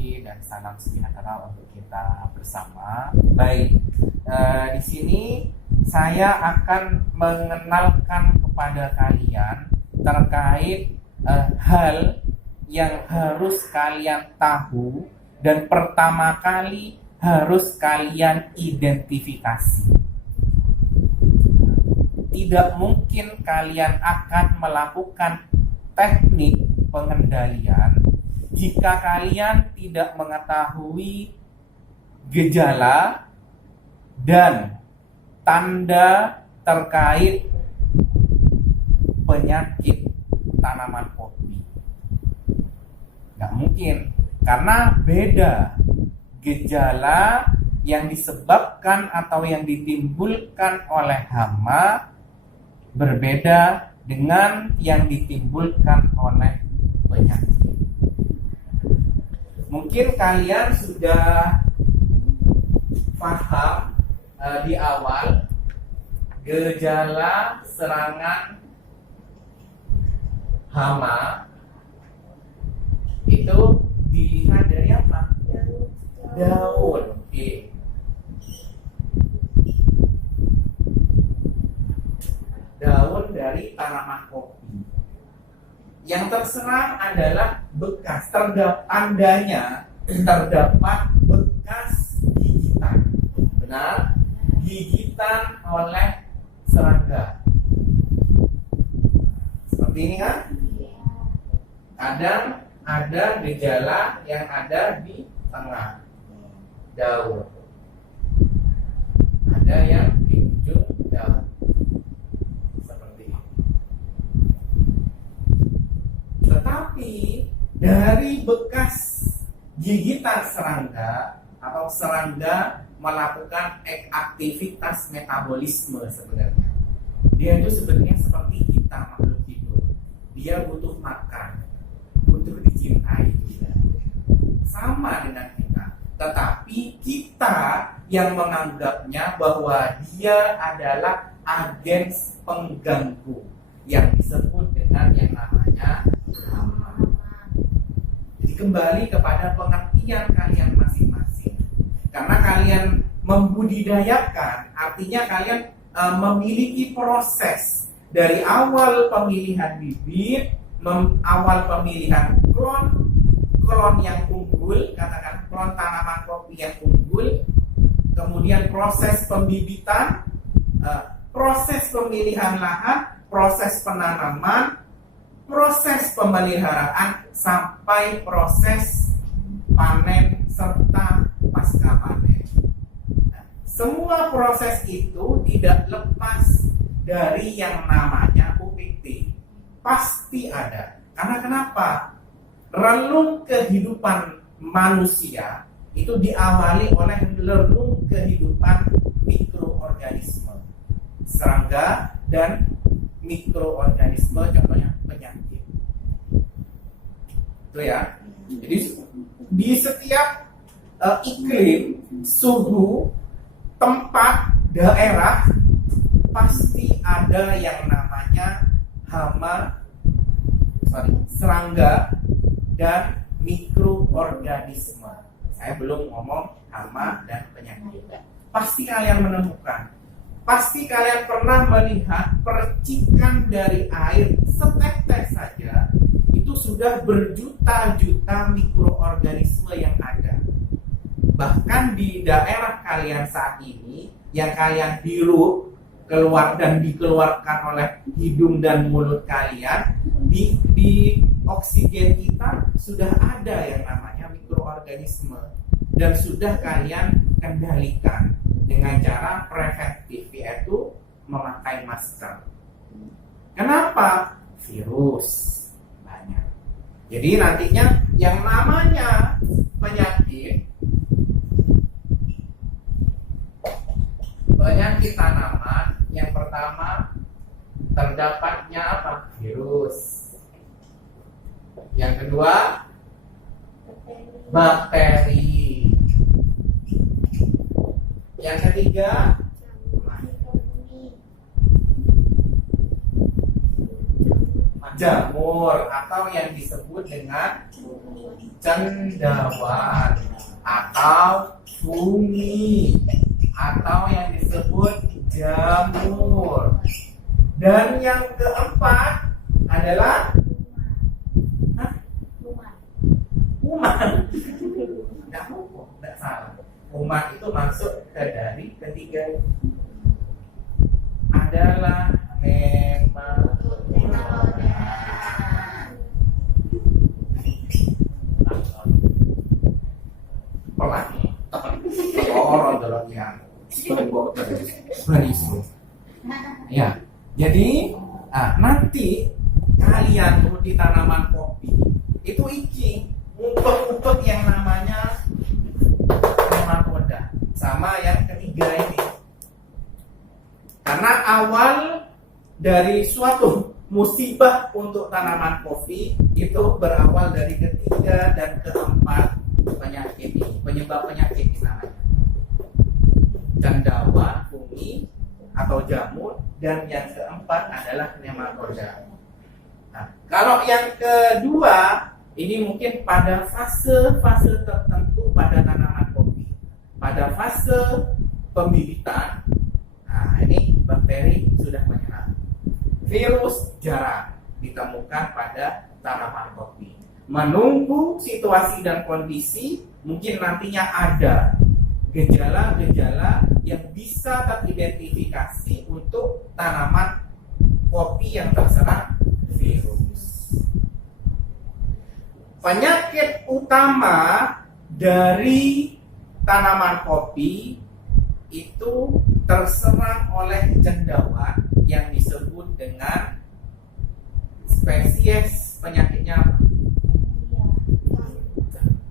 pagi dan salam sejahtera untuk kita bersama. Baik, di sini saya akan mengenalkan kepada kalian terkait hal yang harus kalian tahu dan pertama kali harus kalian identifikasi. Tidak mungkin kalian akan melakukan teknik pengendalian jika kalian tidak mengetahui gejala dan tanda terkait penyakit tanaman kopi. Nggak mungkin, karena beda gejala yang disebabkan atau yang ditimbulkan oleh hama berbeda dengan yang ditimbulkan oleh penyakit. Mungkin kalian sudah paham di awal gejala serangan hama itu dilihat dari apa? Daun. Oke. Daun dari tanaman kopi. Yang terserang adalah bekas, tandanya terdapat bekas gigitan. Benar? Gigitan oleh serangga. Seperti ini kan? Kadang ada gejala yang ada di tengah daun. Ada yang di ujung daun. Tetapi dari bekas gigitan serangga atau serangga melakukan aktivitas metabolisme sebenarnya. Dia itu sebenarnya seperti kita makhluk hidup. Dia butuh makan, butuh dicintai juga. Sama dengan kita. Tetapi kita yang menganggapnya bahwa dia adalah agen pengganggu yang disebut dengan yang namanya hama. Jadi kembali kepada pengertian kalian masing-masing. Karena kalian membudidayakan, artinya kalian memiliki proses dari awal pemilihan bibit, awal pemilihan klon yang unggul, katakan klon tanaman kopi yang unggul, kemudian proses pembibitan, proses pemilihan lahan, proses penanaman, proses pemeliharaan, sampai proses panen serta pasca panen. Nah, semua proses itu tidak lepas dari yang namanya UPT. Pasti ada. Karena kenapa? Relung kehidupan manusia itu diawali oleh relung kehidupan mikroorganisme, serangga dan mikroorganisme, contohnya penyakit. Itu ya. Jadi di setiap iklim, suhu, tempat, daerah pasti ada yang namanya serangga dan mikroorganisme. Saya belum ngomong hama dan penyakit. Pasti kalian menemukan. Pasti kalian pernah melihat percikan dari air setetes saja itu sudah berjuta-juta mikroorganisme yang ada. Bahkan di daerah kalian saat ini yang kalian hirup keluar dan dikeluarkan oleh hidung dan mulut kalian, di oksigen kita sudah ada yang namanya mikroorganisme dan sudah kalian kendalikan dengan cara preventif, yaitu memakai masker. Kenapa? Virus banyak. Jadi nantinya yang namanya penyakit tanaman, yang pertama terdapatnya apa? Virus. Yang kedua bakteri. Yang ketiga jamur atau yang disebut dengan cendawan atau fungi atau yang disebut jamur. Dan yang keempat adalah kuman. Tidak salah. Kuman itu masuk ke dari ketiga adalah nematoda. Pelan. Orang dalam yang ya. Jadi nanti kalian tuh di tanaman kopi itu iji ngumpet-ngumpet yang namanya nematoda sama yang ketiga ini. Karena awal dari suatu musibah untuk tanaman kopi itu berawal dari ketiga dan keempat penyakit ini, penyebab penyakit ini namanya cendawan, fungi atau jamur, dan yang keempat adalah nematoda. Nah, kalau yang kedua ini mungkin pada fase-fase tertentu pada tanaman kopi, pada fase pembibitan. Nah, ini bakteri sudah menyerang. Virus jarang ditemukan pada tanaman kopi. Menunggu situasi dan kondisi, mungkin nantinya ada gejala-gejala yang bisa teridentifikasi untuk tanaman kopi yang terserang virus. Penyakit utama dari tanaman kopi itu terserang oleh cendawan yang disebut dengan spesies penyakitnya apa?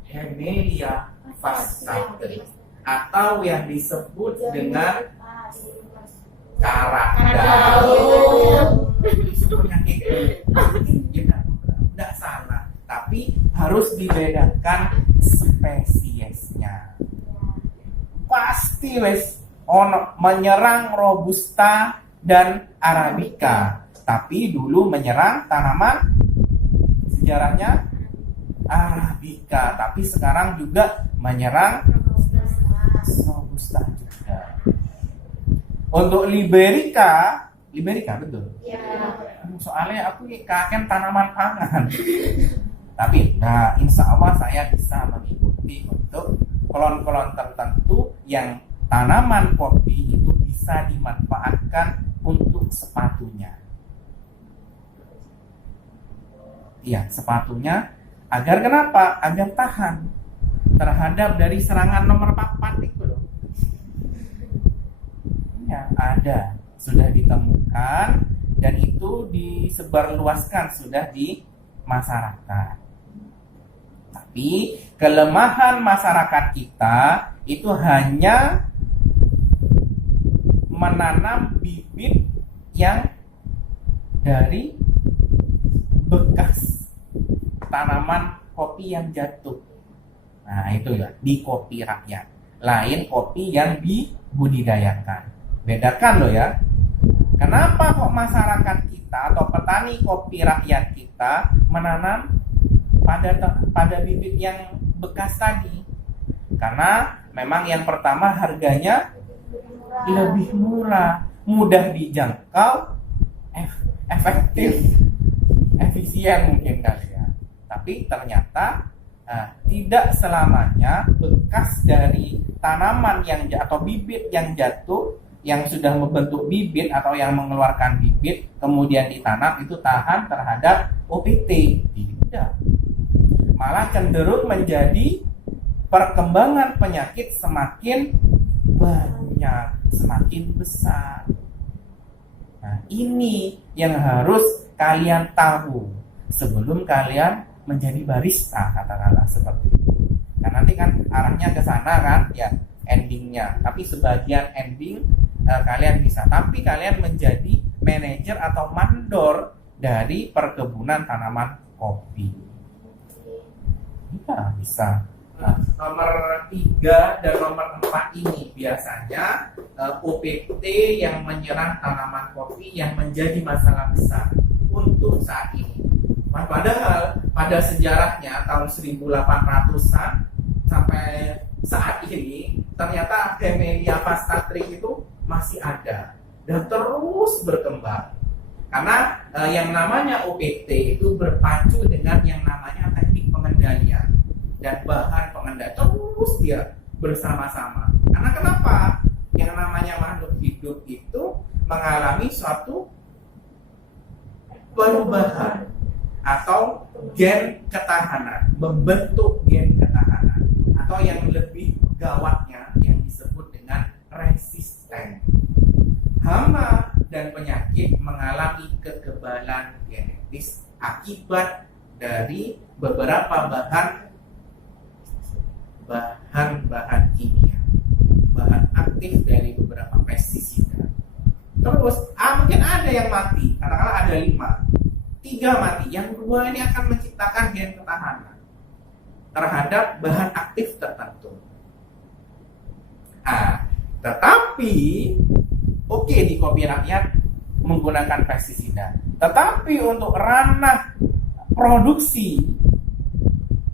Hemilia fasciae atau yang disebut dengan karak daun. Itu penyakit tidak salah, tapi harus dibedakan spesiesnya. Pasti wes ono menyerang robusta dan arabica, tapi dulu menyerang tanaman sejarahnya arabica, tapi sekarang juga menyerang robusta juga. Untuk liberica betul. Ya. Soalnya aku kakek tanaman pangan. Tapi, insya Allah saya bisa mengikuti untuk klon-klon tertentu yang tanaman kopi itu bisa dimanfaatkan untuk sepatunya. Iya, sepatunya agar kenapa? Agar tahan terhadap dari serangan nomor 4 itu loh. Ya, ada, sudah ditemukan dan itu disebarluaskan sudah di masyarakat. Tapi kelemahan masyarakat kita itu hanya menanam bibit yang dari bekas tanaman kopi yang jatuh. Nah, itu ya, di kopi rakyat. Lain kopi yang dibudidayakan. Bedakan loh ya. Kenapa kok masyarakat kita atau petani kopi rakyat kita menanam pada bibit yang bekas tadi? Karena memang yang pertama harganya lebih murah, mudah dijangkau, efektif, efisien mungkin kali ya. Tapi ternyata tidak selamanya bekas dari tanaman yang atau bibit yang jatuh, yang sudah membentuk bibit atau yang mengeluarkan bibit kemudian ditanam itu tahan terhadap OPT. Tidak. Malah cenderung menjadi perkembangan penyakit semakin banyak, semakin besar. Nah, ini yang harus kalian tahu sebelum kalian menjadi barista, katakanlah seperti itu. Nah, nanti kan arahnya ke sana kan, ya endingnya. Tapi sebagian ending kalian bisa. Tapi kalian menjadi manajer atau mandor dari perkebunan tanaman kopi. Ya, bisa. Nomor 3 dan nomor 4 ini biasanya OPT yang menyerang tanaman kopi yang menjadi masalah besar untuk saat ini. Padahal pada sejarahnya tahun 1800-an sampai saat ini ternyata Camellia pastatrik itu masih ada dan terus berkembang. Karena yang namanya OPT itu berpacu dengan yang namanya teknik pengendalian dan bahan pengendali terus dia bersama-sama. Karena kenapa? Yang namanya makhluk hidup itu mengalami suatu perubahan atau gen ketahanan, membentuk gen ketahanan, atau yang lebih gawatnya yang disebut dengan resisten. Hama dan penyakit mengalami kekebalan genetis akibat dari beberapa bahan kimia, bahan aktif dari beberapa pestisida. Terus mungkin ada yang mati, katakanlah ada 5, 3 mati, yang 2 ini akan menciptakan gen ketahanan terhadap bahan aktif tertentu. Tetapi oke, di kopi rakyat menggunakan pestisida, tetapi untuk ranah produksi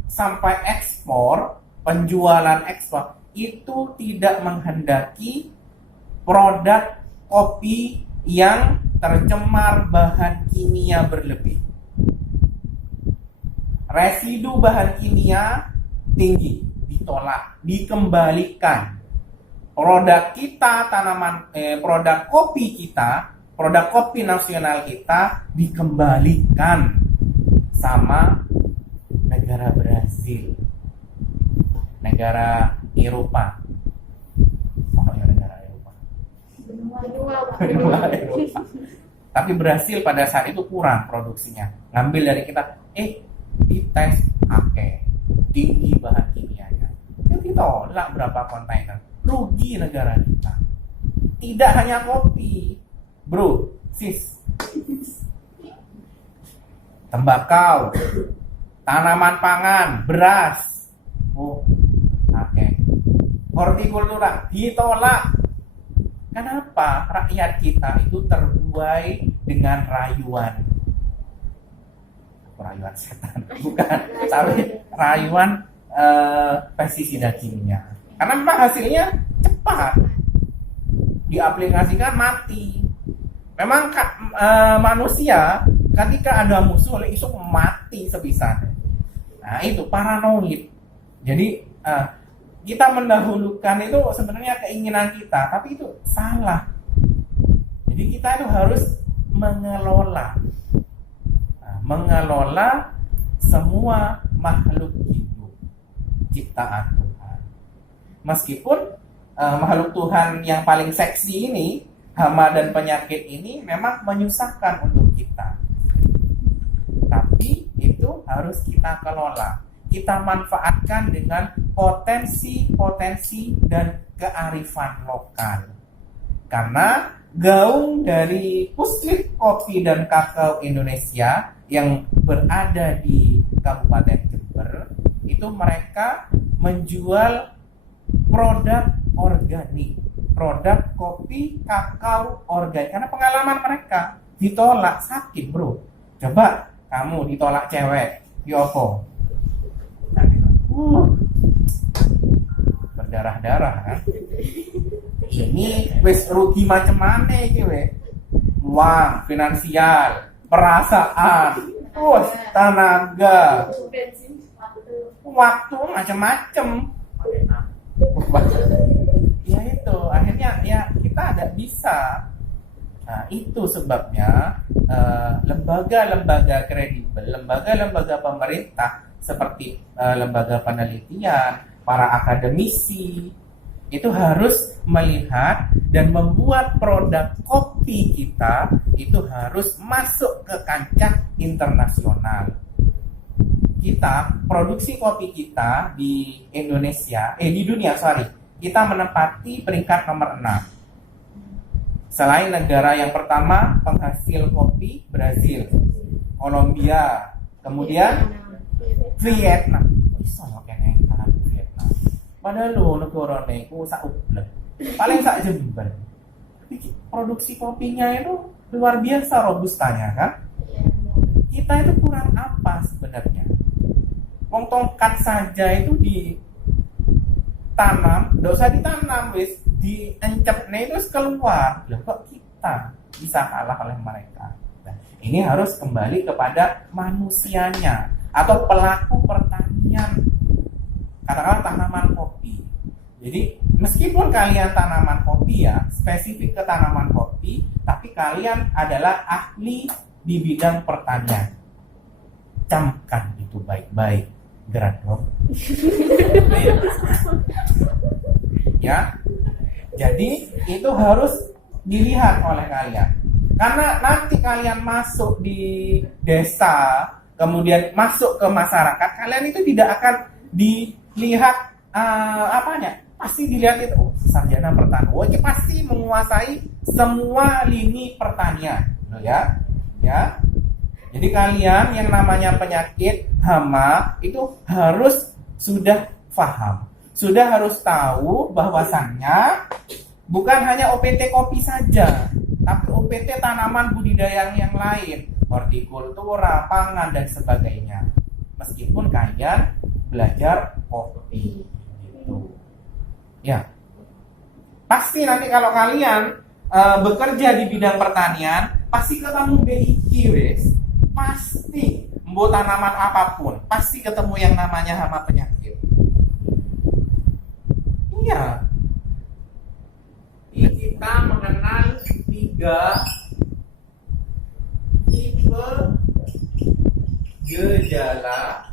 sampai ekspor, penjualan ekspor itu tidak menghendaki produk kopi yang tercemar bahan kimia berlebih. Residu bahan kimia tinggi, ditolak, dikembalikan. Produk kita, produk kopi kita, produk kopi nasional kita dikembalikan sama negara Brazil, negara Eropa. Pokoknya negara Eropa. Benua Eropa. Tapi Brazil pada saat itu kurang produksinya. Ngambil dari kita, dites tinggi bahan kimianya. Ya ditolak berapa kontainer. Rugi negara kita. Tidak hanya kopi, bro, sis, tembakau, tanaman pangan, beras, hortikultura ditolak. Kenapa? Rakyat kita itu terbuai dengan rayuan setan, bukan, tapi rayuan pestisida kimia. Karena memang hasilnya cepat, diaplikasikan mati. Memang manusia ketika ada musuh isu mati sepisan. Nah itu paranoid. Jadi kita mendahulukan itu sebenarnya keinginan kita, tapi itu salah. Jadi kita itu harus mengelola semua makhluk hidup ciptaan Tuhan. Meskipun makhluk Tuhan yang paling seksi ini, hama dan penyakit ini memang menyusahkan untuk kita. Tapi itu harus kita kelola. Kita manfaatkan dengan potensi dan kearifan lokal. Karena gaung dari Puslit Kopi dan Kakao Indonesia yang berada di Kabupaten Jember, itu mereka menjual produk organik, produk kopi kakao organik. Karena pengalaman mereka ditolak sakit, bro. Coba kamu ditolak cewek, diopo? Berdarah-darah kan? Ini wis rugi macam mana iki we? Uang, finansial, perasaan, terus tenaga, waktu macam-macam. Ya itu, akhirnya ya kita tidak bisa. Nah, itu sebabnya lembaga-lembaga kredibel, lembaga-lembaga pemerintah seperti lembaga penelitian, para akademisi itu harus melihat dan membuat produk kopi kita itu harus masuk ke kancah internasional. Kita, produksi kopi kita di Indonesia, di dunia, kita menempati peringkat nomor 6. Selain negara yang pertama penghasil kopi, Brazil, Kolombia, kemudian Vietnam. Vietnam. Padahal negara niku sak ublek. Paling sak Jember. Produksi kopinya itu luar biasa robustanya kan? kita itu kurang apa sebenarnya? Wong tongkat saja itu ditanam, nggak usah ditanam, wis diencep nih terus keluar. Loh, kok kita bisa kalah oleh mereka? Nah, ini harus kembali kepada manusianya atau pelaku pertanian, katakanlah tanaman kopi. Jadi meskipun kalian tanaman kopi ya, spesifik ke tanaman kopi, tapi kalian adalah ahli di bidang pertanian. Camkan itu baik-baik, gerak dong. Ya, jadi itu harus dilihat oleh kalian. Karena nanti kalian masuk di desa, kemudian masuk ke masyarakat, kalian itu tidak akan dilihat apanya. Pasti dilihat itu, oh, sarjana pertanian. Oh, ini pasti menguasai semua lini pertanian, ya. Ya. Jadi kalian yang namanya penyakit hama itu harus sudah paham. Sudah harus tahu bahwasannya bukan hanya OPT kopi saja, tapi OPT tanaman budidaya yang lain, hortikultura, pangan dan sebagainya. Meskipun kalian belajar kopi gitu. Ya. Pasti nanti kalau kalian bekerja di bidang pertanian, pasti ketemu BIQ, wes. Pasti mau tanaman apapun, pasti ketemu yang namanya hama penyakit. Iya. Ini kita mengenal 3 tipe gejala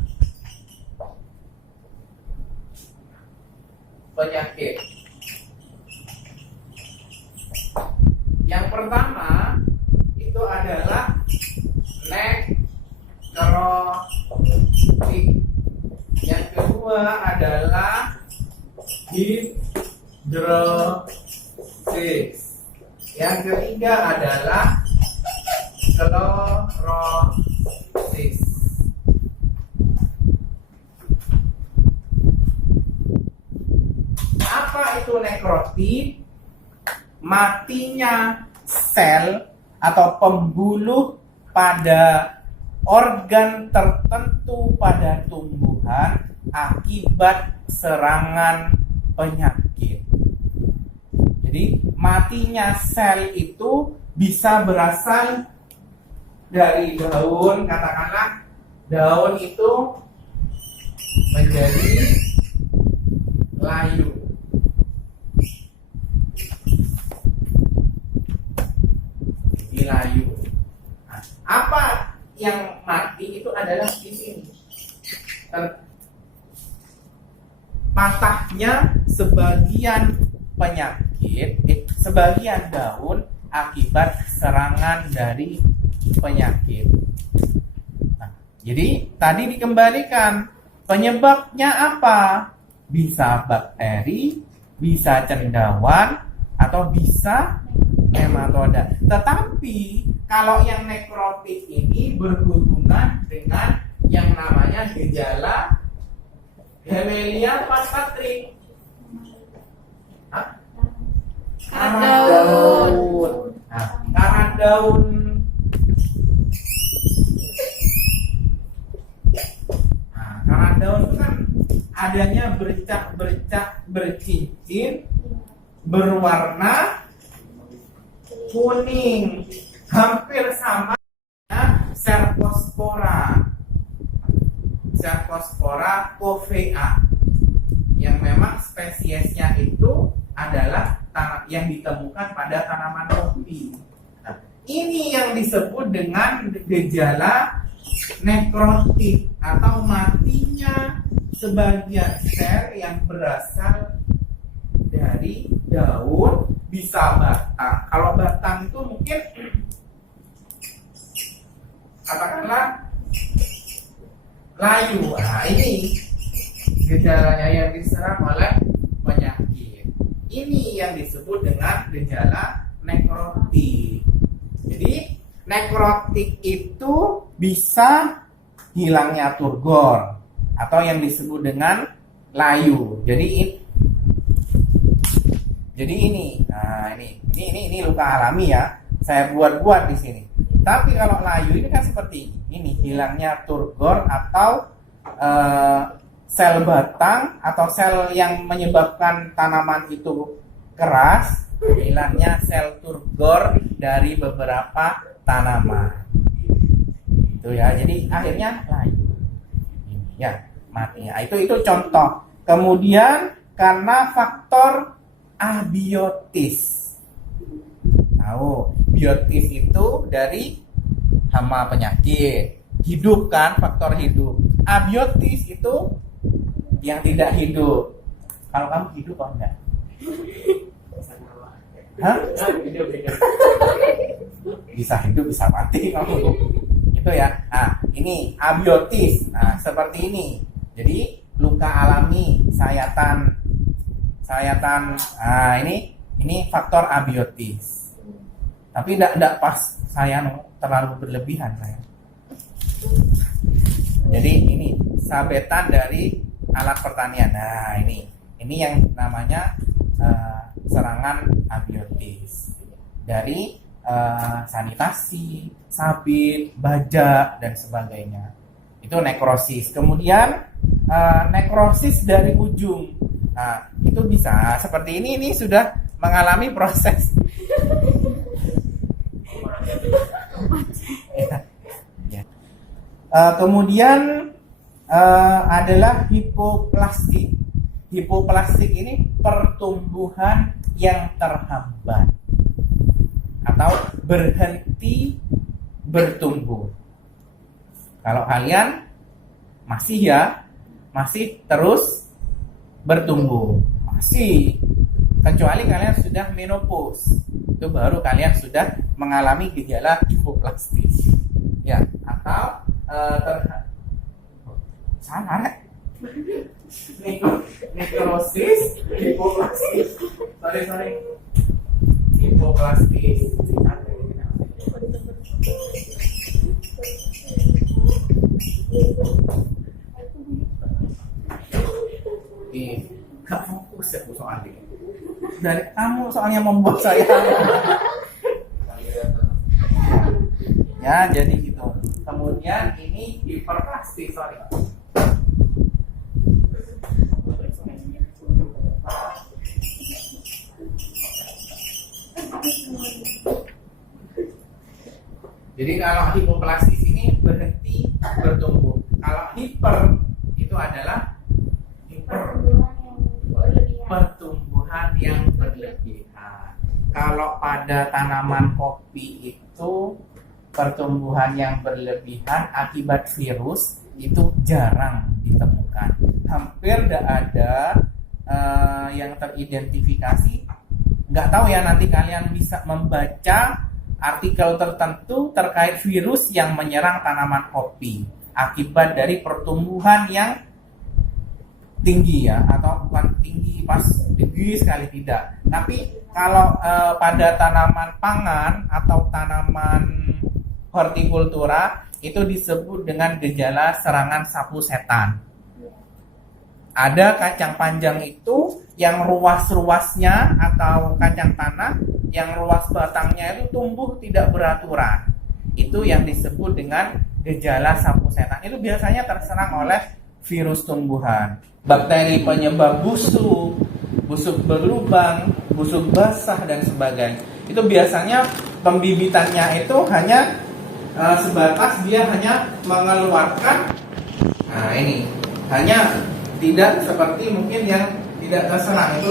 penyakit. Yang pertama itu adalah nekrotik. Yang kedua adalah hidrosis. Yang ketiga adalah klorosis. Apa itu nekrotik? Matinya sel atau pembuluh pada organ tertentu pada tumbuhan akibat serangan penyakit. Jadi matinya sel itu bisa berasal dari daun, katakanlah daun itu menjadi layu. Jadi layu. Nah, apa yang mati itu adalah di sini. Patahnya sebagian penyakit, sebagian daun akibat serangan dari penyakit. Nah, jadi tadi dikembalikan penyebabnya apa? Bisa bakteri, bisa cendawan, atau bisa nematoda. Tetapi kalau yang nekrotik ini berhubungan dengan yang namanya gejala Camellia paspatri. Karena daun. Nah, karena daun. Nah, karena daun itu kan adanya bercak-bercak bercincin berwarna kuning, hampir sama dengan Cercospora covea, yang memang spesiesnya itu adalah yang ditemukan pada tanaman kopi. Nah, ini yang disebut dengan gejala nekrotik atau matinya sebagian sel yang berasal dari daun, bisa batang. Kalau batang itu mungkin katakanlah layu. Nah, ini gejalanya yang diserang oleh penyakit. Ini yang disebut dengan gejala nekrotik. Jadi nekrotik itu bisa hilangnya turgor atau yang disebut dengan layu. Jadi ini, nah ini luka alami ya. Saya buat di sini. Tapi kalau layu ini kan seperti ini, hilangnya turgor atau sel batang atau sel yang menyebabkan tanaman itu keras, hilangnya sel turgor dari beberapa tanaman. Itu ya, jadi akhirnya layu. Ini ya, mati. Nah, itu contoh. Kemudian karena faktor abiotis. Tahu, biotis itu dari hama penyakit. Hidup kan, faktor hidup. Abiotis itu yang tidak hidup. Kalau kamu hidup apa enggak? Hah? Bisa hidup, bisa mati kamu. Itu ya. Nah, ini abiotis. Nah, seperti ini. Jadi luka alami, sayatan. Nah, ini faktor abiotis. Tapi tidak pas saya terlalu berlebihan saya. Jadi ini sabetan dari alat pertanian. Nah, ini yang namanya serangan abiotis dari sanitasi, sabit, baja dan sebagainya. Itu nekrosis. Kemudian nekrosis dari ujung. Nah, itu bisa seperti ini sudah mengalami proses. Kemudian adalah hipoplastik. Hipoplastik ini pertumbuhan yang terhambat atau berhenti bertumbuh. Kalau kalian masih terus bertumbuh, kecuali kalian sudah menopause, itu baru kalian sudah mengalami gejala hipoplastik. Ya, atau salah nekrosis hipoplastik. Sorry hipoplastik. Gak fokus ya soalnya. Dari kamu soalnya membuat saya. Ya, jadi gitu. Kemudian ini hiperplastik, sorry. Jadi kalau hipoplastik ini berhenti bertumbuh. Kalau hiper itu adalah pertumbuhan yang berlebihan. Kalau pada tanaman kopi itu pertumbuhan yang berlebihan akibat virus itu jarang ditemukan. Hampir tidak ada yang teridentifikasi. Nggak tahu ya, nanti kalian bisa membaca artikel tertentu terkait virus yang menyerang tanaman kopi akibat dari pertumbuhan yang tinggi ya, atau bukan tinggi pas tinggi sekali tidak. Tapi kalau pada tanaman pangan atau tanaman hortikultura itu disebut dengan gejala serangan sapu setan. Ada kacang panjang itu yang ruas-ruasnya atau kacang tanah yang ruas batangnya itu tumbuh tidak beraturan. Itu yang disebut dengan gejala sapu setan. Itu biasanya terserang oleh virus tumbuhan. Bakteri penyebab busuk berlubang, busuk basah dan sebagainya. Itu biasanya pembibitannya itu hanya sebatas dia hanya mengeluarkan, nah ini hanya tidak seperti mungkin yang tidak terserang, itu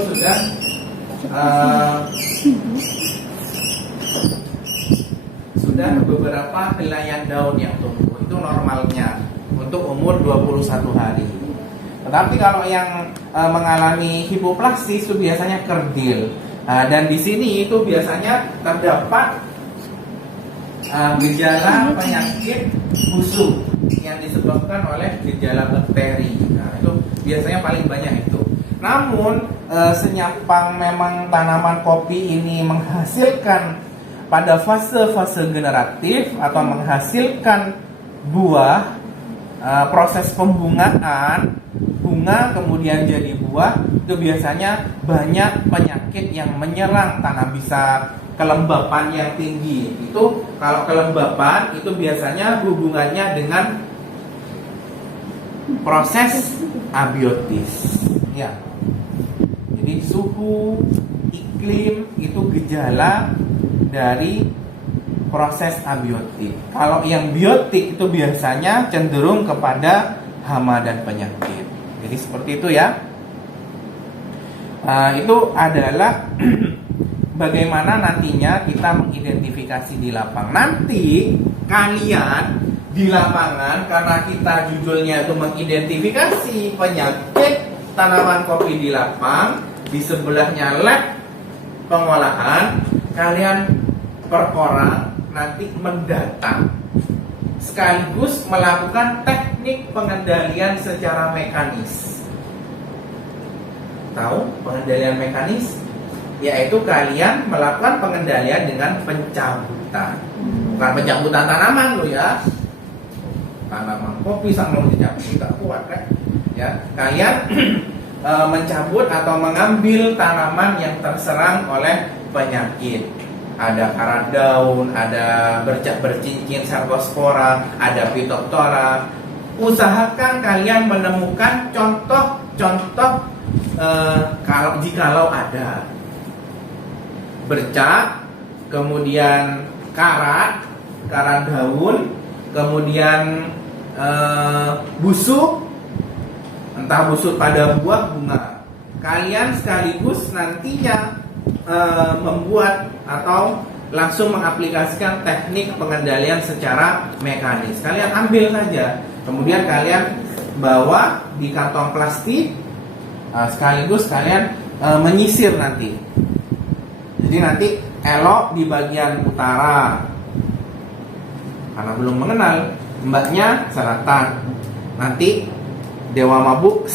sudah beberapa helaian daun yang tumbuh. Itu normalnya untuk umur 21 hari. Tetapi kalau yang mengalami hipoplastik itu biasanya kerdil. Dan di sini itu biasanya terdapat gejala penyakit busuk yang disebabkan oleh gejala bakteri. Nah, itu biasanya paling banyak itu. Namun senyapang memang tanaman kopi ini menghasilkan pada fase-fase generatif atau menghasilkan buah, proses pembungaan, bunga kemudian jadi buah, itu biasanya banyak penyakit yang menyerang tanah, bisa kelembapan yang tinggi. Itu kalau kelembapan itu biasanya hubungannya dengan proses abiotis. Ya. Jadi suhu, iklim itu gejala dari proses abiotik. Kalau yang biotik itu biasanya cenderung kepada hama dan penyakit. Jadi seperti itu ya. Itu adalah bagaimana nantinya kita mengidentifikasi di lapangan. Nanti kalian di lapangan, karena kita judulnya itu mengidentifikasi penyakit tanaman kopi di lapang, di sebelahnya lab pengolahan, kalian per orang nanti mendata sekaligus melakukan teknik pengendalian secara mekanis. Tahu pengendalian mekanis? Yaitu kalian melakukan pengendalian dengan pencabutan. Bukan pencabutan tanaman lo ya. Tanaman kopi sama dicabut tidak kuat kan? Ya, kalian mencabut atau mengambil tanaman yang terserang oleh penyakit. Ada karat daun, ada bercak bercincin Cercospora, ada Phytophthora. Usahakan kalian menemukan contoh-contoh jikalau ada bercak, kemudian karat daun, kemudian busuk, entah busuk pada buah bunga. Kalian sekaligus nantinya membuat atau langsung mengaplikasikan teknik pengendalian secara mekanis. Kalian ambil saja, kemudian kalian bawa di kantong plastik, sekaligus kalian menyisir nanti. Jadi nanti elok di bagian utara, karena belum mengenal mbaknya selatan. Nanti dewa mabuk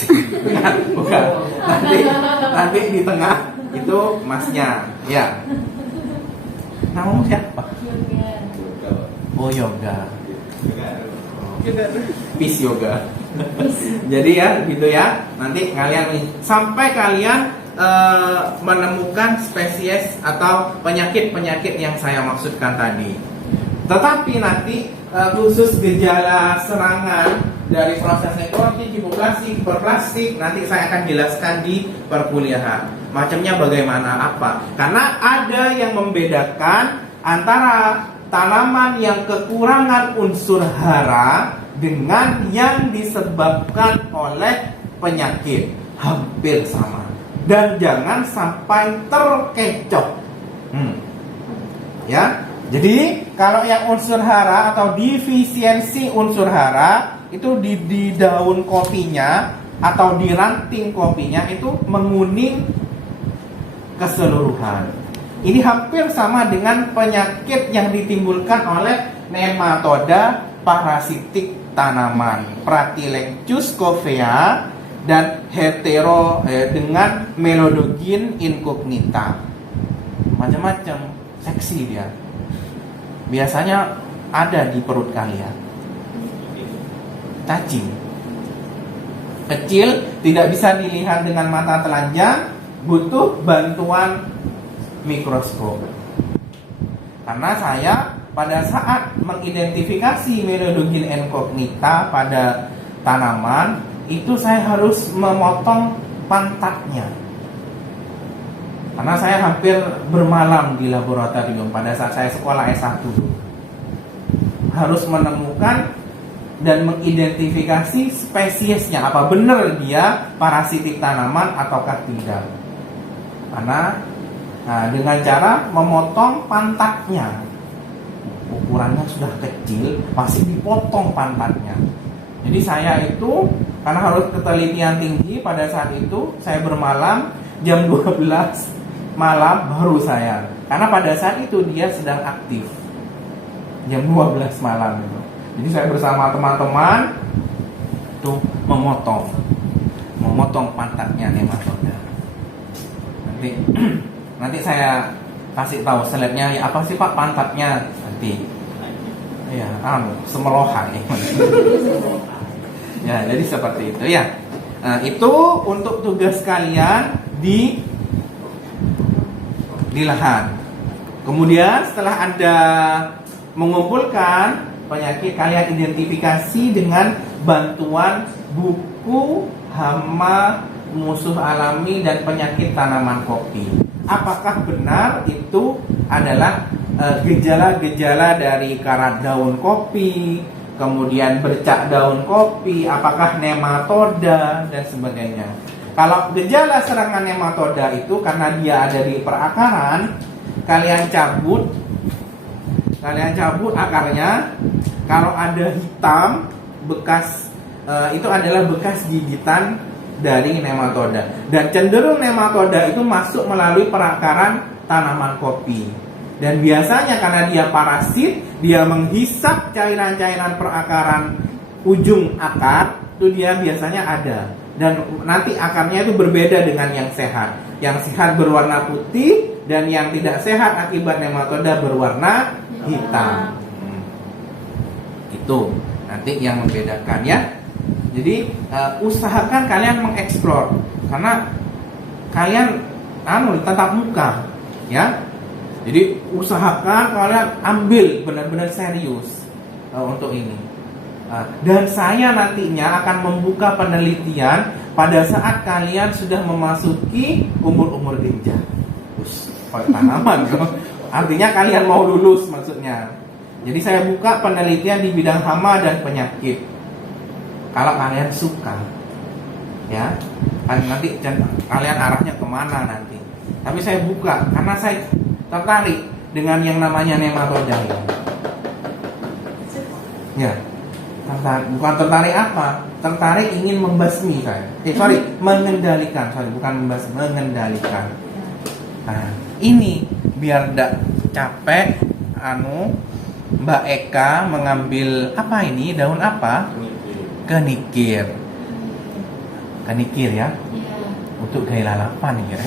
bukan. Nanti di tengah itu masnya, ya. Namamu siapa? Oh, yoga. Peace yoga. Jadi ya, gitu ya. Nanti kalian sampai kalian menemukan spesies atau penyakit-penyakit yang saya maksudkan tadi. Tetapi nanti khusus gejala serangan dari proses nekrotik, hipoplastik, hiperplastik nanti saya akan jelaskan di perkuliahan. Macamnya bagaimana apa? Karena ada yang membedakan antara tanaman yang kekurangan unsur hara dengan yang disebabkan oleh penyakit. Hampir sama. Dan jangan sampai terkecoh. Ya. Jadi kalau yang unsur hara atau defisiensi unsur hara itu di daun kopinya atau di ranting kopinya itu menguning keseluruhan. Ini hampir sama dengan penyakit yang ditimbulkan oleh nematoda parasitik tanaman, Pratylenchus covea dan hetero dengan Melodogin incognita. Macam-macam, seksi dia. Biasanya ada di perut kalian. Cacing kecil, tidak bisa dilihat dengan mata telanjang, butuh bantuan mikroskop. Karena saya pada saat mengidentifikasi Melodogin incognita pada tanaman, itu saya harus memotong pantatnya. Karena saya hampir bermalam di laboratorium pada saat saya sekolah S1 dulu. Harus menemukan dan mengidentifikasi spesiesnya, apa benar dia parasitik tanaman ataukah tidak. Karena dengan cara memotong pantatnya, ukurannya sudah kecil, masih dipotong pantatnya. Jadi saya itu karena harus ketelitian tinggi, pada saat itu saya bermalam jam 12 malam baru saya, karena pada saat itu dia sedang aktif jam 12 malam itu. Jadi saya bersama teman-teman itu memotong pantatnya nematoda. Nanti saya kasih tahu selebnya apa sih Pak pantatnya nanti. Ya, semelohan ya. Ya, jadi seperti itu ya. Nah, itu untuk tugas kalian di lahan. Kemudian setelah Anda mengumpulkan penyakit, kalian identifikasi dengan bantuan buku hama, musuh alami, dan penyakit tanaman kopi. Apakah benar itu adalah gejala-gejala dari karat daun kopi, kemudian bercak daun kopi, apakah nematoda, dan sebagainya. Kalau gejala serangan nematoda itu karena dia ada di perakaran, kalian cabut akarnya. Kalau ada hitam bekas, itu adalah bekas gigitan dari nematoda, dan cenderung nematoda itu masuk melalui perakaran tanaman kopi. Dan biasanya karena dia parasit, dia menghisap cairan-cairan perakaran ujung akar, itu dia biasanya ada. Dan nanti akarnya itu berbeda dengan yang sehat. Yang sehat berwarna putih, dan yang tidak sehat akibat nematoda berwarna hitam. Itu nanti yang membedakan ya. Jadi usahakan kalian mengeksplor, karena kalian tatap muka ya. Jadi usahakan kalian ambil benar-benar serius untuk ini. Dan saya nantinya akan membuka penelitian pada saat kalian sudah memasuki umur-umur genjang. Tanaman, artinya kalian mau lulus maksudnya. Jadi saya buka penelitian di bidang hama dan penyakit. Kalau kalian suka, ya, nanti kalian arahnya kemana nanti. Tapi saya buka karena saya tertarik dengan yang namanya nematoda. Ya, bukan tertarik apa? Tertarik ingin membasmi saya. Mengendalikan. Bukan membasmi, mengendalikan. Nah, ini biar tidak capek, Mbak Eka mengambil apa ini, daun apa? Kenikir ya? Untuk gaya lalapan ya?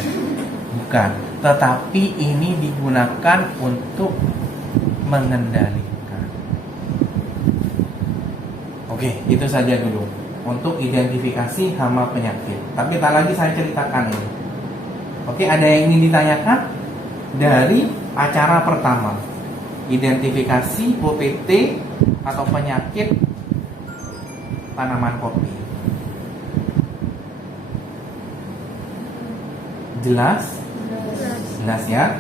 Bukan, tetapi ini digunakan untuk mengendalikan. Oke, itu saja dulu untuk identifikasi hama penyakit. Tapi tak lagi saya ceritakan ini. Oke, ada yang ingin ditanyakan dari acara pertama, identifikasi OPT atau penyakit tanaman kopi. Jelas? Jelas ya?